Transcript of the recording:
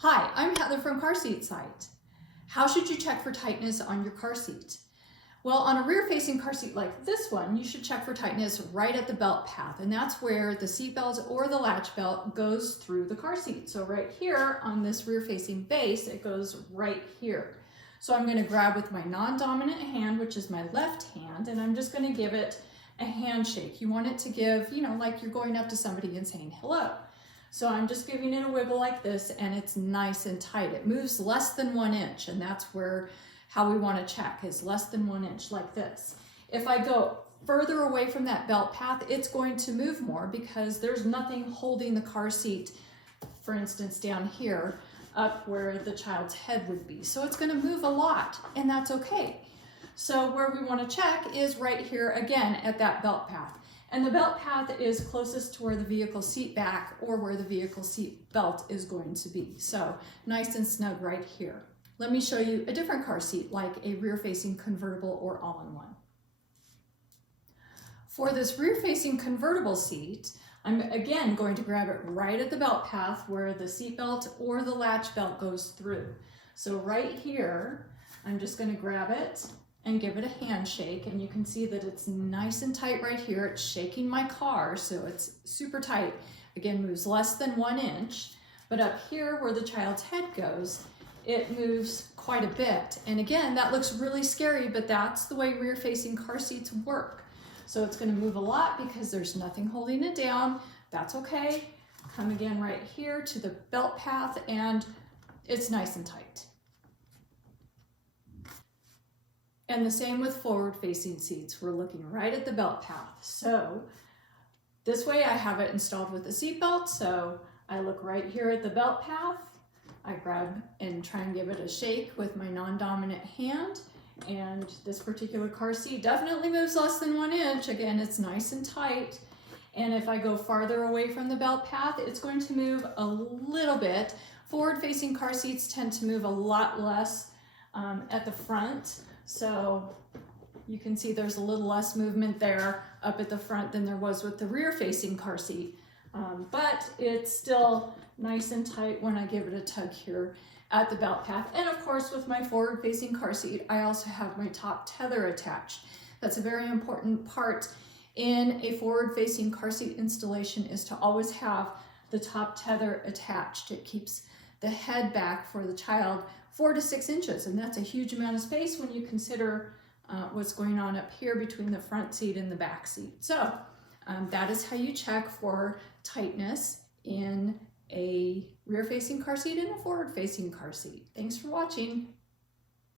Hi, I'm Heather from Carseat site. How should you check for tightness on your car seat? Well, on a rear-facing car seat like this one, you should check for tightness right at the belt path, and that's where the seat belt or the latch belt goes through the car seat. So right here on this rear-facing base, it goes right here. So I'm going to grab with my non-dominant hand, which is my left hand, and I'm just going to give it a handshake. You want it to give, like you're going up to somebody and saying hello. So I'm just giving it a wiggle like this, and it's nice and tight. It moves less than 1 inch, and that's how we want to check, is less than 1 inch like this. If I go further away from that belt path, it's going to move more because there's nothing holding the car seat, for instance, down here, up where the child's head would be. So it's going to move a lot, and that's okay. So where we want to check is right here again at that belt path. And the belt path is closest to where the vehicle seat back or where the vehicle seat belt is going to be. So nice and snug right here. Let me show you a different car seat, like a rear-facing convertible or all-in-one. For this rear-facing convertible seat, I'm again going to grab it right at the belt path where the seat belt or the latch belt goes through. So right here, I'm just going to grab it and give it a handshake, and you can see that it's nice and tight right here. It's shaking my car, so it's super tight. Again, moves less than 1 inch, but up here where the child's head goes, it moves quite a bit. And again, that looks really scary, but that's the way rear-facing car seats work. So it's going to move a lot because there's nothing holding it down. That's okay. Come again right here to the belt path, and it's nice and tight. And the same with forward-facing seats. We're looking right at the belt path. So this way I have it installed with the seat belt. So I look right here at the belt path. I grab and try and give it a shake with my non-dominant hand. And this particular car seat definitely moves less than 1 inch. Again, it's nice and tight. And if I go farther away from the belt path, it's going to move a little bit. Forward-facing car seats tend to move a lot less at the front. So you can see there's a little less movement there up at the front than there was with the rear-facing car seat. But it's still nice and tight when I give it a tug here at the belt path. And of course, with my forward-facing car seat, I also have my top tether attached. That's a very important part in a forward-facing car seat installation, is to always have the top tether attached. It keeps the head back for the child 4 to 6 inches, and that's a huge amount of space when you consider what's going on up here between the front seat and the back seat. So that is how you check for tightness in a rear-facing car seat and a forward-facing car seat. Thanks for watching.